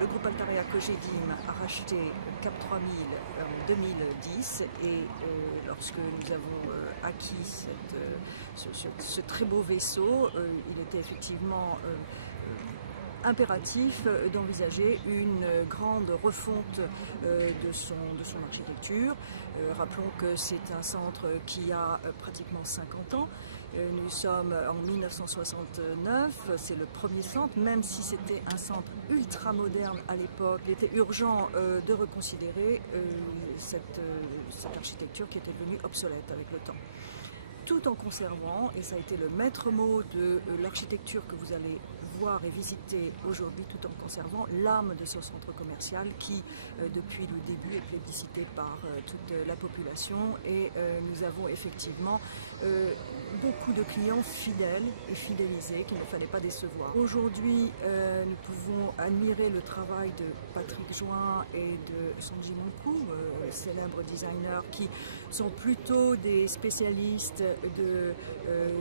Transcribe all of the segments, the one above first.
Le groupe Altaria Cogedim a racheté Cap 3000 en 2010 et lorsque nous avons acquis ce très beau vaisseau, il était effectivement impératif d'envisager une grande refonte de son architecture. Rappelons que c'est un centre qui a pratiquement 50 ans. Nous sommes en 1969, c'est le premier centre, même si c'était un centre ultra moderne à l'époque, il était urgent de reconsidérer cette architecture qui était devenue obsolète avec le temps. Tout en conservant, et ça a été le maître mot de l'architecture que vous allez voir et visiter aujourd'hui, tout en conservant l'âme de ce centre commercial qui, depuis le début, est plébiscité par toute la population. Et nous avons effectivement beaucoup de clients fidèles et fidélisés qu'il ne fallait pas décevoir. Aujourd'hui, nous pouvons admirer le travail de Patrick Join et de Sonji Monkou, célèbres designers qui sont plutôt des spécialistes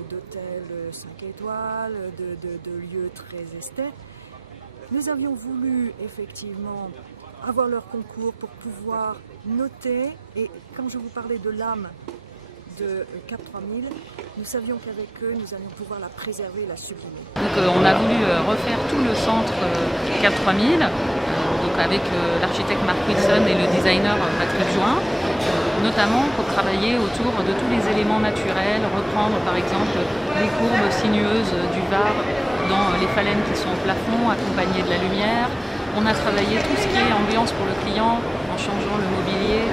d'hôtels 5 étoiles, de lieux très esthètes. Nous avions voulu effectivement avoir leur concours pour pouvoir noter, et quand je vous parlais de l'âme de Cap 3000, nous savions qu'avec eux, nous allions pouvoir la préserver et la sublimer. Donc, on a voulu refaire tout le centre Cap 3000, donc avec l'architecte Mark Wilson et le designer Patrick Join, notamment pour travailler autour de tous les éléments naturels, reprendre par exemple les courbes sinueuses du Var dans les phalènes qui sont au plafond, accompagnées de la lumière. On a travaillé tout ce qui est ambiance pour le client en changeant le mobilier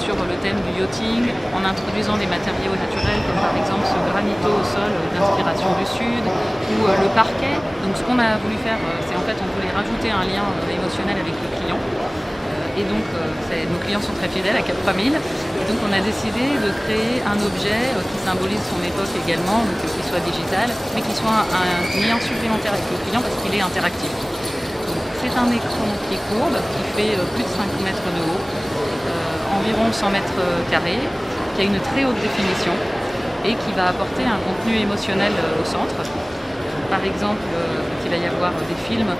sur le thème du yachting, en introduisant des matériaux naturels comme par exemple ce granito au sol d'inspiration du sud ou le parquet. Donc ce qu'on a voulu faire, c'est en fait on voulait rajouter un lien émotionnel avec le client. Et donc nos clients sont très fidèles à Cap 3000. Et donc on a décidé de créer un objet qui symbolise son époque également, donc qui soit digital, mais qui soit un lien supplémentaire avec le client parce qu'il est interactif. C'est un écran qui est courbe, qui fait plus de 5 mètres de haut, environ 100 mètres carrés, qui a une très haute définition et qui va apporter un contenu émotionnel au centre. Par exemple, il va y avoir des films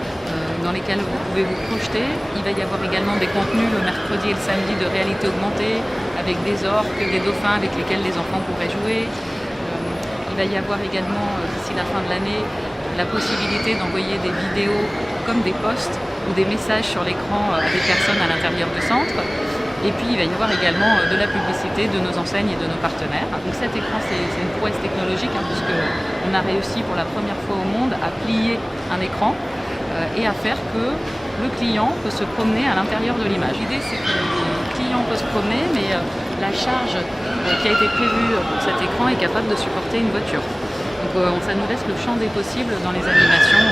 dans lesquels vous pouvez vous projeter. Il va y avoir également des contenus le mercredi et le samedi de réalité augmentée avec des orques, des dauphins avec lesquels les enfants pourraient jouer. Il va y avoir également, d'ici la fin de l'année, la possibilité d'envoyer des vidéos comme des posts ou des messages sur l'écran à des personnes à l'intérieur du centre. Et puis il va y avoir également de la publicité de nos enseignes et de nos partenaires. Donc cet écran, c'est une prouesse technologique puisqu'on a réussi pour la première fois au monde à plier un écran et à faire que le client peut se promener à l'intérieur de l'image. L'idée, c'est que le client peut se promener, mais la charge qui a été prévue pour cet écran est capable de supporter une voiture. Donc ça nous laisse le champ des possibles dans les animations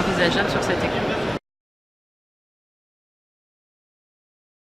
envisageables sur cet écran.